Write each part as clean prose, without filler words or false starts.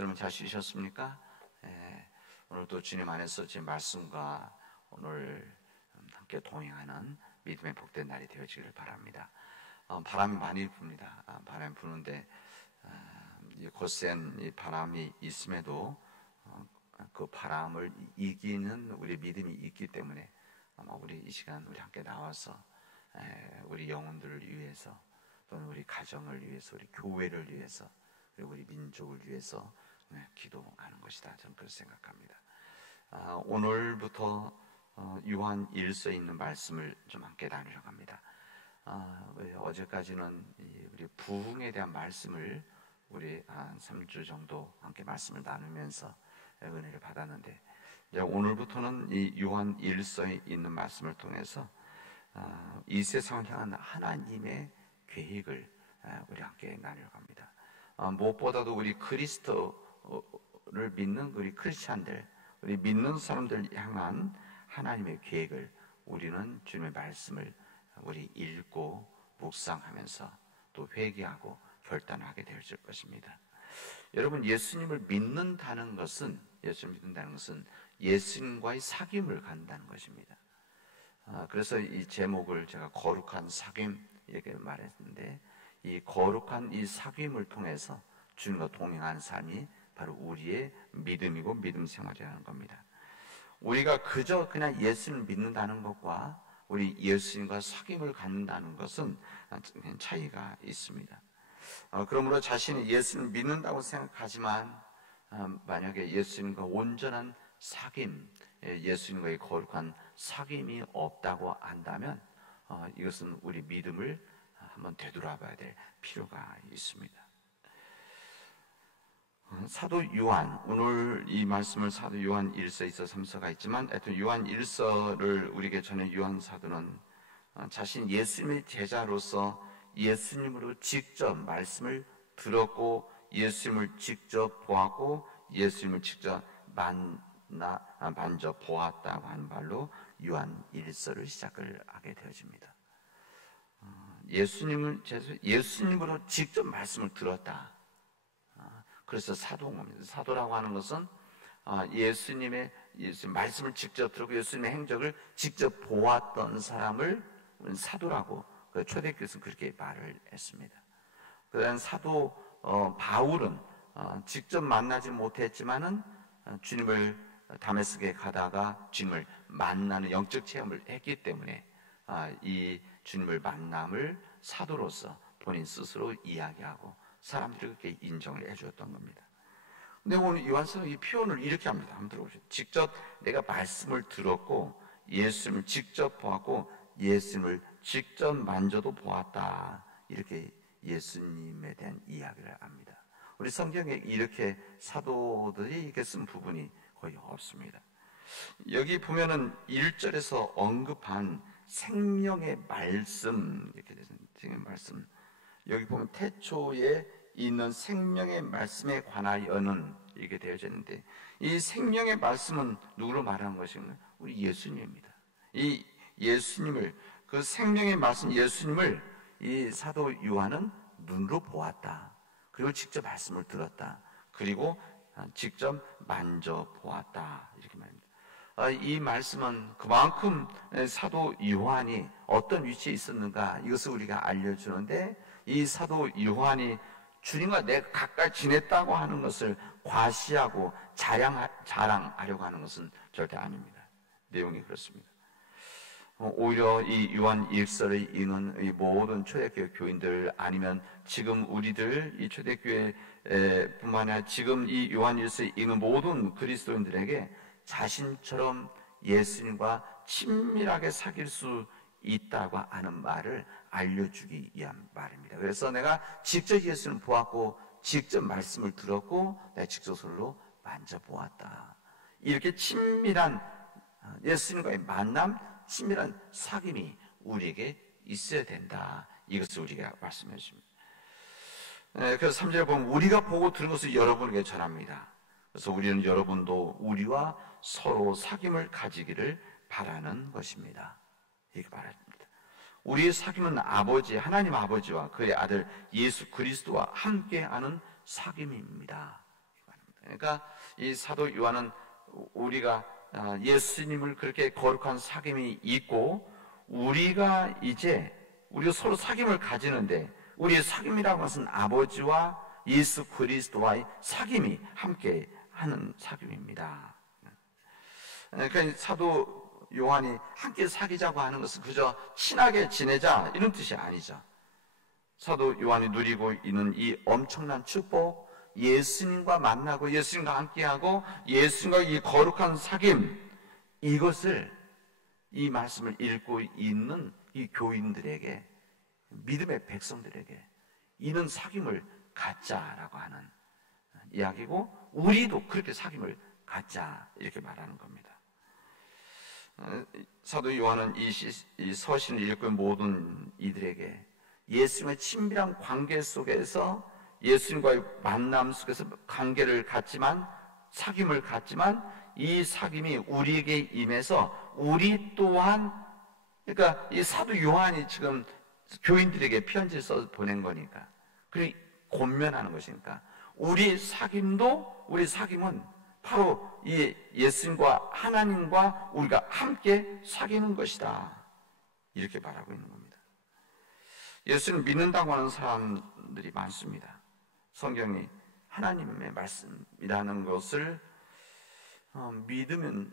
여러분 잘 쉬셨습니까? 오늘도 주님 안에서 제 말씀과 오늘 함께 동행하는 믿음의 복된 날이 되어지기를 바랍니다. 바람이 많이 붑니다. 바람이 부는데 거센 이 바람이 있음에도 그 바람을 이기는 우리 믿음이 있기 때문에 아마 우리 이 시간 우리 함께 나와서 우리 영혼들을 위해서 또는 우리 가정을 위해서 우리 교회를 위해서 그리고 우리 민족을 위해서 기도하는 것이다. 저는 그렇게 생각합니다. 오늘부터 요한 1서에 있는 말씀을 좀 함께 나누려고 합니다. 어제까지는 우리 부흥에 대한 말씀을 우리 한 3주 정도 함께 말씀을 나누면서 은혜를 받았는데, 이제 오늘부터는 이 요한 1서에 있는 말씀을 통해서 이 세상을 향한 하나님의 계획을 우리 함께 나누려고 합니다. 무엇보다도 우리 그리스도를 믿는 우리 크리스찬들, 우리 믿는 사람들 향한 하나님의 계획을 우리는 주님의 말씀을 우리 읽고 묵상하면서 또 회개하고 결단하게 될 것입니다. 여러분, 예수님을 믿는다는 것은 예수님과의 사귐을 갖는다는 것입니다. 그래서 이 제목을 제가 거룩한 사귐 이렇게 말했는데, 이 거룩한 이 사귐을 통해서 주님과 동행하는 삶이 바로 우리의 믿음이고 믿음 생활이라는 겁니다. 우리가 그냥 예수님을 믿는다는 것과 우리 예수님과 사귐을 갖는다는 것은 차이가 있습니다. 그러므로 자신이 예수님을 믿는다고 생각하지만 만약에 예수님과 온전한 사귐, 예수님과의 거룩한 사귐이 없다고 한다면 이것은 우리 믿음을 한번 되돌아봐야 될 필요가 있습니다. 사도 요한, 오늘 이 말씀을 사도 요한 1서, 2서, 3서가 있지만 하여튼 요한 1서를 우리에게 전해 요한 사도는 자신 예수님의 제자로서 예수님으로 직접 말씀을 들었고 예수님을 직접 보았고 예수님을 직접 만져 보았다고 하는 말로 요한 1서를 시작을 하게 되어집니다. 예수님으로 직접 말씀을 들었다. 그래서 사도인 겁니다. 사도라고 하는 것은 예수님의 말씀을 직접 들었고 예수님의 행적을 직접 보았던 사람을 사도라고 초대교회에서는 그렇게 말을 했습니다. 그다음 사도 바울은 직접 만나지 못했지만은 주님을 다메섹에 가다가 주님을 만나는 영적 체험을 했기 때문에 이 주님을 만남을 사도로서 본인 스스로 이야기하고 사람들이 그렇게 인정을 해주었던 겁니다. 근데 오늘 요한서는 이 표현을 이렇게 합니다. 한번 들어보세요. 직접 내가 말씀을 들었고 예수님을 직접 보았고 예수님을 직접 만져도 보았다. 이렇게 예수님에 대한 이야기를 합니다. 우리 성경에 이렇게 사도들이 이렇게 쓴 부분이 거의 없습니다. 여기 보면은 1절에서 언급한 생명의 말씀, 이렇게 되죠. 생명의 말씀. 여기 보면 태초에 있는 생명의 말씀에 관하여는 이렇게 되어져 있는데, 이 생명의 말씀은 누구로 말하는 것인가요? 우리 예수님입니다. 이 예수님을, 그 생명의 말씀 예수님을 이 사도 요한은 눈으로 보았다. 그리고 직접 말씀을 들었다. 그리고 직접 만져보았다. 이렇게 말합니다. 이 말씀은 그만큼 사도 요한이 어떤 위치에 있었는가 이것을 우리가 알려주는데, 이 사도 요한이 주님과 내가 가까이 지냈다고 하는 것을 과시하고 자랑하려고 하는 것은 절대 아닙니다. 내용이 그렇습니다. 오히려 이 요한 1서를 읽는 이 모든 초대교회 교인들, 아니면 지금 우리들 이 초대교회 뿐만 아니라 지금 이 요한 1서를 읽는 모든 그리스도인들에게 자신처럼 예수님과 친밀하게 사귈 수 있다고 하는 말을 알려주기 위한 말입니다. 그래서 내가 직접 예수님을 보았고 직접 말씀을 들었고 내가 직접 손으로 만져보았다. 이렇게 친밀한 예수님과의 만남, 친밀한 사귐이 우리에게 있어야 된다. 이것을 우리가 말씀해 주십니다. 그래서 3절에 보면 우리가 보고 들은 것을 여러분에게 전합니다. 그래서 우리는 여러분도 우리와 서로 사귐을 가지기를 바라는 것입니다. 이렇게 말합니다. 우리의 사귐은 아버지, 하나님 아버지와 그의 아들 예수 그리스도와 함께하는 사귐입니다. 그러니까 이 사도 요한은 우리가 예수님을 그렇게 거룩한 사귐이 있고 우리가 서로 사귐을 가지는데 우리의 사귐이라고 하는 것은 아버지와 예수 그리스도와의 사귐이 함께 하는 사귐입니다. 그러니까 사도 요한이 함께 사귀자고 하는 것은 그저 친하게 지내자 이런 뜻이 아니죠. 사도 요한이 누리고 있는 이 엄청난 축복, 예수님과 만나고 예수님과 함께하고 예수님과 이 거룩한 사귐, 이것을 이 말씀을 읽고 있는 이 교인들에게, 믿음의 백성들에게 이는 사귐을 갖자라고 하는 이야기고 우리도 그렇게 사귐을 갖자 이렇게 말하는 겁니다. 사도 요한은 이 서신을 읽고 모든 이들에게 예수님의 친밀한 관계 속에서 예수님과의 만남 속에서 관계를 갖지만 사귐을 갖지만 이 사귐이 우리에게 임해서 우리 또한 그러니까 이 사도 요한이 지금 교인들에게 편지를 써 보낸 거니까 그리고 권면하는 것이니까 우리 사귐은 바로 이 예수님과 하나님과 우리가 함께 사귀는 것이다 이렇게 말하고 있는 겁니다. 예수를 믿는다고 하는 사람들이 많습니다. 성경이 하나님의 말씀이라는 것을 믿으면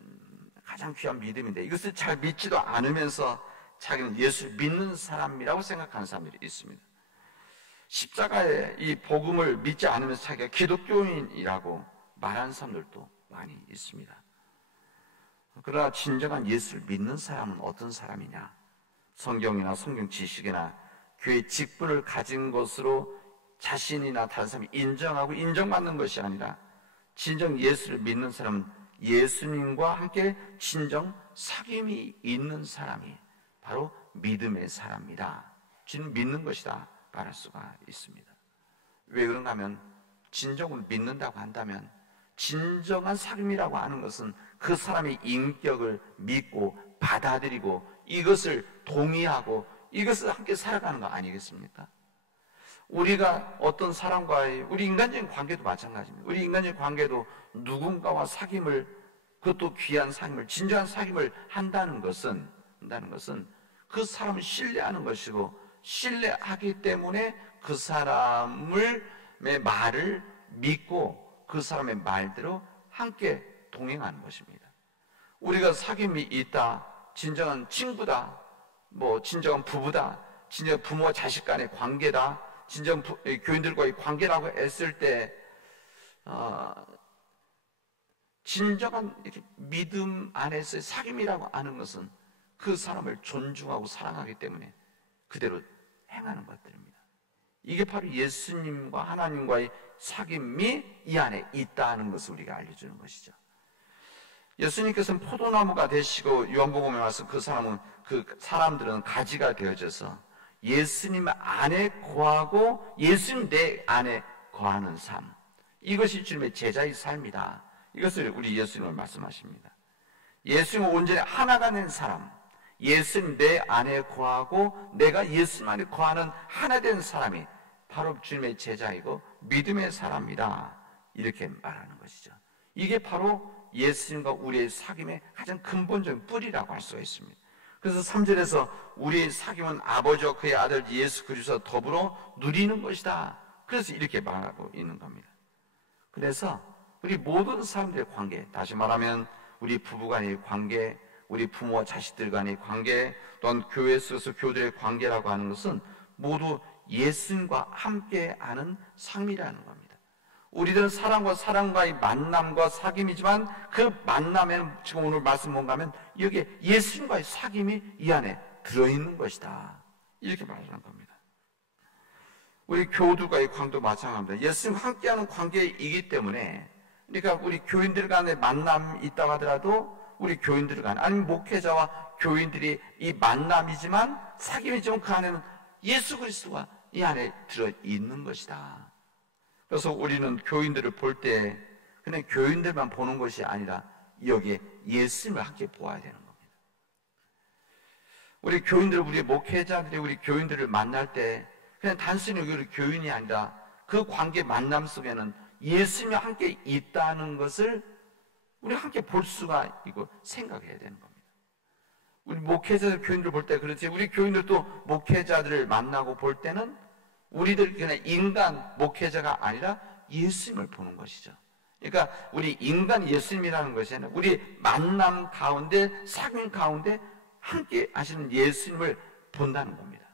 가장 귀한 믿음인데 이것을 잘 믿지도 않으면서 자기는 예수를 믿는 사람이라고 생각하는 사람들이 있습니다. 십자가의 이 복음을 믿지 않으면서 자기가 기독교인이라고 말하는 사람들도 많이 있습니다. 그러나 진정한 예수를 믿는 사람은 어떤 사람이냐? 성경이나 성경 지식이나 교회 직분을 가진 것으로 자신이나 다른 사람이 인정하고 인정받는 것이 아니라 진정 예수를 믿는 사람은 예수님과 함께 진정 사귐이 있는 사람이 바로 믿음의 사람이다. 진짜 믿는 것이다 말할 수가 있습니다. 왜 그런가 하면 진정을 믿는다고 한다면 진정한 사귐이라고 하는 것은 그 사람의 인격을 믿고 받아들이고 이것을 동의하고 이것을 함께 살아가는 거 아니겠습니까? 우리가 어떤 사람과의 우리 인간적인 관계도 마찬가지입니다. 우리 인간적인 관계도 누군가와 사귐을 그것도 귀한 사귐을 진정한 사귐을 한다는 것은 그 사람을 신뢰하는 것이고 신뢰하기 때문에 그 사람의 말을 믿고 그 사람의 말대로 함께 동행하는 것입니다. 우리가 사귐이 있다, 진정한 친구다, 진정한 부부다, 진정한 부모와 자식 간의 관계다, 진정 교인들과의 관계라고 했을 때 진정한 이렇게 믿음 안에서의 사귐이라고 하는 것은 그 사람을 존중하고 사랑하기 때문에 그대로 행하는 것들입니다. 이게 바로 예수님과 하나님과의 사귐이 이 안에 있다는 것을 우리가 알려주는 것이죠. 예수님께서는 포도나무가 되시고 요한복음에 와서 그 사람들은 가지가 되어져서 예수님 안에 거하고 예수님 내 안에 거하는 삶, 이것이 주님의 제자의 삶이다. 이것을 우리 예수님을 말씀하십니다. 예수님은 온전히 하나가 된 사람, 예수님 내 안에 거하고 내가 예수님 안에 거하는 하나 된 사람이 바로 주님의 제자이고 믿음의 사람이다 이렇게 말하는 것이죠. 이게 바로 예수님과 우리의 사귐의 가장 근본적인 뿌리라고 할 수가 있습니다. 그래서 3절에서 우리의 사귐은 아버지와 그의 아들 예수 그리스도와 더불어 누리는 것이다. 그래서 이렇게 말하고 있는 겁니다. 그래서 우리 모든 사람들의 관계, 다시 말하면 우리 부부 간의 관계, 우리 부모와 자식들 간의 관계, 또한 교회 속에서 교들의 관계라고 하는 것은 모두 예수님과 함께하는 삶이라는 겁니다. 우리들은 사람과 사람과의 만남과 사귐이지만 그 만남에는 지금 오늘 말씀 뭔가 하면 여기에 예수님과의 사귐이 이 안에 들어있는 것이다. 이렇게 말하는 겁니다. 우리 교우들과의 관계도 마찬가지입니다. 예수님과 함께하는 관계이기 때문에 그러니까 우리 교인들 간의 만남이 있다고 하더라도 우리 교인들 간 아니면 목회자와 교인들이 이 만남이지만 사귐이지만 그 안에는 예수 그리스도가 이 안에 들어있는 것이다. 그래서 우리는 교인들을 볼 때 그냥 교인들만 보는 것이 아니라 여기에 예수님을 함께 보아야 되는 겁니다. 우리 교인들, 우리 목회자들이 우리 교인들을 만날 때 그냥 단순히 우리 교인이 아니라 그 관계 만남 속에는 예수님이 함께 있다는 것을 우리 함께 볼 수가 있고 생각해야 되는 겁니다. 우리 목회자들, 교인들 볼 때 그렇지, 우리 교인들도 목회자들을 만나고 볼 때는 우리들 그냥 인간 목회자가 아니라 예수님을 보는 것이죠. 그러니까 우리 인간 예수님이라는 것이 아니라 우리 만남 가운데, 사귐 가운데 함께 하시는 예수님을 본다는 겁니다.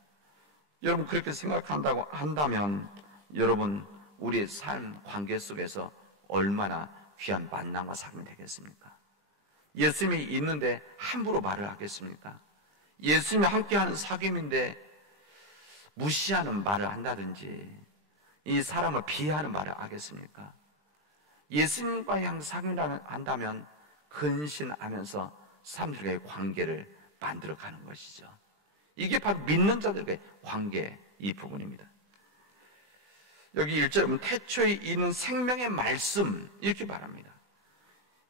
여러분 그렇게 생각한다고 한다면 여러분 우리의 삶 관계 속에서 얼마나 귀한 만남과 사귐이 되겠습니까? 예수님이 있는데 함부로 말을 하겠습니까? 예수님이 함께하는 사귐인데 무시하는 말을 한다든지 이 사람을 비하하는 말을 하겠습니까? 예수님과의 사귐을 한다면 근신하면서 사람들과의 관계를 만들어가는 것이죠. 이게 바로 믿는 자들과의 관계, 이 부분입니다. 여기 1절에 보면 태초에 있는 생명의 말씀 이렇게 말합니다.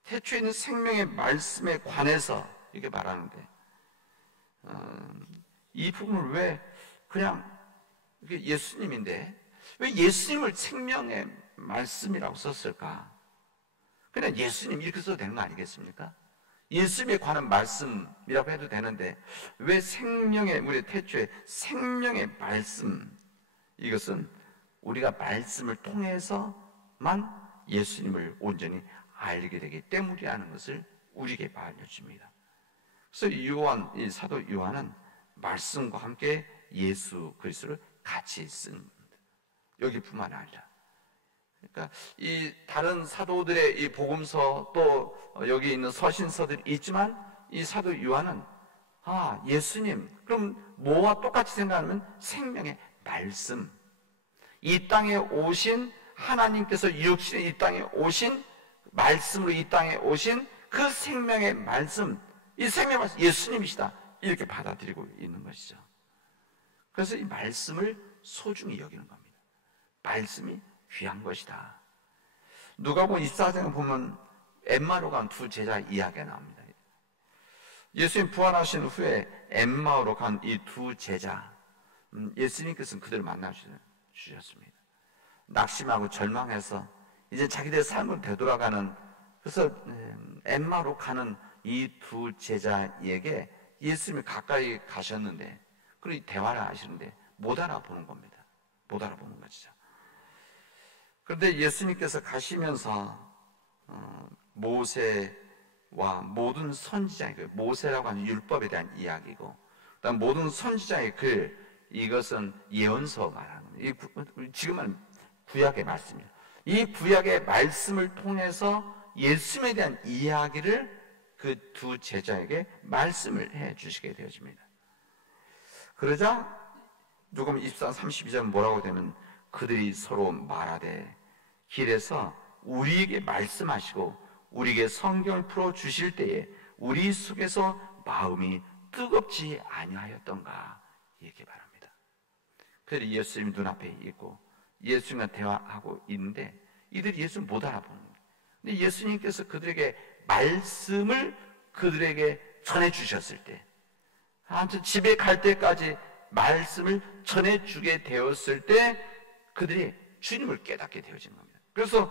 태초에 있는 생명의 말씀에 관해서 이렇게 말하는데 이 부분을 왜 그냥 예수님인데 왜 예수님을 생명의 말씀이라고 썼을까? 그냥 예수님 이렇게 써도 되는 거 아니겠습니까? 예수님에 관한 말씀이라고 해도 되는데 왜 생명의, 우리 태초에 생명의 말씀, 이것은 우리가 말씀을 통해서만 예수님을 온전히 알게 되기 때문이라는 것을 우리에게 알려줍니다. 그래서 요한, 이 사도 요한은 말씀과 함께 예수 그리스도를 같이 쓴 겁니다. 여기뿐만 아니라, 그러니까 이 다른 사도들의 이 복음서 또 여기 있는 서신서들이 있지만 이 사도 요한은 예수님, 그럼 뭐와 똑같이 생각하면 생명의 말씀, 이 땅에 오신 하나님께서 육신의 이 땅에 오신 말씀으로 이 땅에 오신 그 생명의 말씀, 이 생명의 말씀 예수님이시다 이렇게 받아들이고 있는 것이죠. 그래서 이 말씀을 소중히 여기는 겁니다. 말씀이 귀한 것이다. 누가복음 24장을 보면 엠마오로 간 두 제자 이야기가 나옵니다. 예수님 부활하신 후에 엠마오로 간 이 두 제자, 예수님께서는 그들을 만나 주셨습니다. 낙심하고 절망해서 이제 자기들의 삶으로 되돌아가는, 그래서 엠마오로 가는 이 두 제자에게 예수님이 가까이 가셨는데 그리고 대화를 하시는데 못 알아보는 겁니다. 못 알아보는 것이죠. 그런데 예수님께서 가시면서 모세와 모든 선지자의 글, 모세라고 하는 율법에 대한 이야기고 그다음 모든 선지자의 글, 이것은 예언서 말하는 겁니다. 지금은 구약의 말씀이에요. 이 구약의 말씀을 통해서 예수님에 대한 이야기를 그 두 제자에게 말씀을 해 주시게 되어집니다. 그러자 누가복음 24장 32절 뭐라고 되면 그들이 서로 말하되 길에서 우리에게 말씀하시고 우리에게 성경을 풀어 주실 때에 우리 속에서 마음이 뜨겁지 아니하였던가 이렇게 말합니다. 그들이 예수님 눈앞에 있고 예수님과 대화하고 있는데 이들이 예수를 못 알아보는 거예요. 근데 예수님께서 그들에게 말씀을 그들에게 전해 주셨을 때, 아무튼 집에 갈 때까지 말씀을 전해 주게 되었을 때 그들이 주님을 깨닫게 되어진 겁니다. 그래서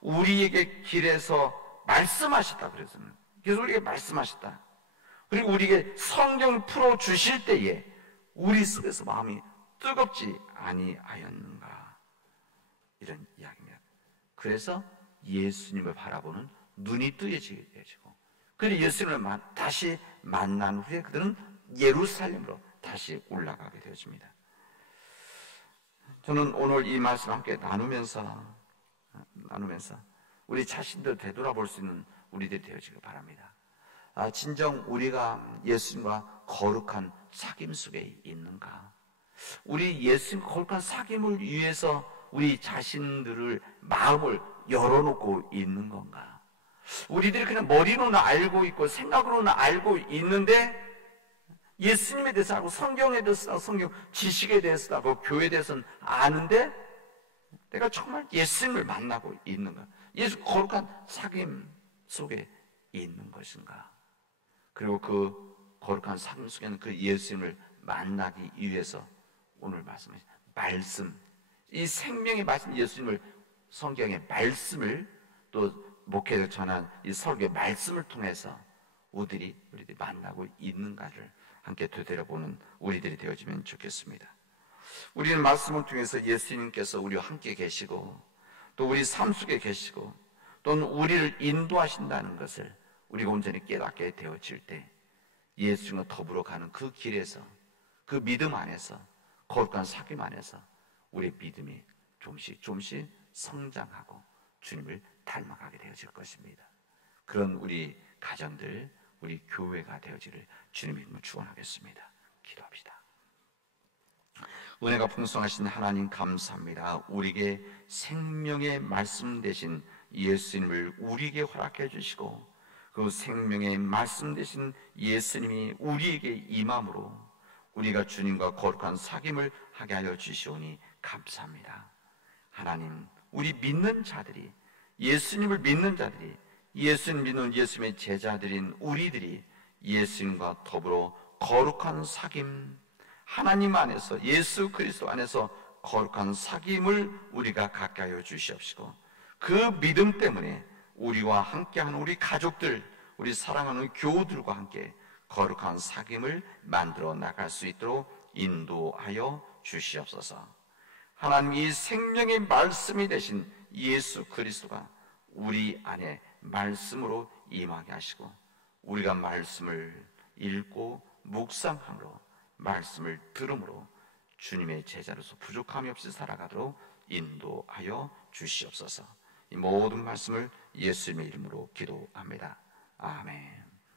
우리에게 길에서 말씀하셨다 그랬습니다. 그래서 우리에게 말씀하셨다. 그리고 우리에게 성경을 풀어 주실 때에 우리 속에서 마음이 뜨겁지 아니하였는가, 이런 이야기입니다. 그래서 예수님을 바라보는 눈이 뜨여지게 되어지고, 그리고 예수님을 다시 만난 후에 그들은 예루살렘으로 다시 올라가게 되어집니다. 저는 오늘 이 말씀 함께 나누면서 우리 자신들 되돌아볼 수 있는 우리들이 되어지길 바랍니다. 진정 우리가 예수님과 거룩한 사귐 속에 있는가? 우리 예수님 거룩한 사귐을 위해서 우리 자신들을 마음을 열어놓고 있는 건가? 우리들이 그냥 머리로는 알고 있고 생각으로는 알고 있는데 예수님에 대해서 알고 성경에 대해서, 성경 지식에 대해서 알고 교회에 대해서는 아는데 내가 정말 예수님을 만나고 있는가? 예수 거룩한 사귐 속에 있는 것인가? 그리고 그 거룩한 사귐 속에는 그 예수님을 만나기 위해서 오늘 말씀하신 말씀, 이 생명의 말씀 예수님을 성경의 말씀을 또 목회자 전한 이 설교의 말씀을 통해서 우리들이 만나고 있는가를 함께 되돌아보는 우리들이 되어지면 좋겠습니다. 우리는 말씀을 통해서 예수님께서 우리와 함께 계시고 또 우리 삶 속에 계시고 또는 우리를 인도하신다는 것을 우리가 온전히 깨닫게 되어질 때 예수님과 더불어 가는 그 길에서 그 믿음 안에서 거룩한 사귐 안에서 우리의 믿음이 조금씩 성장하고 주님을 닮아가게 되어질 것입니다. 그런 우리 가정들, 우리 교회가 되어지를 주님의 이름으로 축원하겠습니다. 기도합시다. 은혜가 풍성하신 하나님 감사합니다. 우리에게 생명의 말씀 되신 예수님을 우리에게 허락해 주시고 그 생명의 말씀 되신 예수님이 우리에게 임함으로 우리가 주님과 거룩한 사귐을 하게 하여 주시오니 감사합니다. 하나님, 우리 믿는 자들이, 예수님을 믿는 자들이, 예수님 믿는 예수님의 제자들인 우리들이 예수님과 더불어 거룩한 사귐, 하나님 안에서, 예수 그리스도 안에서 거룩한 사귐을 우리가 갖게 하여 주시옵시고 그 믿음 때문에 우리와 함께하는 우리 가족들, 우리 사랑하는 교우들과 함께 거룩한 사귐을 만들어 나갈 수 있도록 인도하여 주시옵소서. 하나님, 이 생명의 말씀이 되신 예수 그리스도가 우리 안에 말씀으로 임하게 하시고 우리가 말씀을 읽고 묵상함으로 말씀을 들음으로 주님의 제자로서 부족함이 없이 살아가도록 인도하여 주시옵소서. 이 모든 말씀을 예수님의 이름으로 기도합니다. 아멘.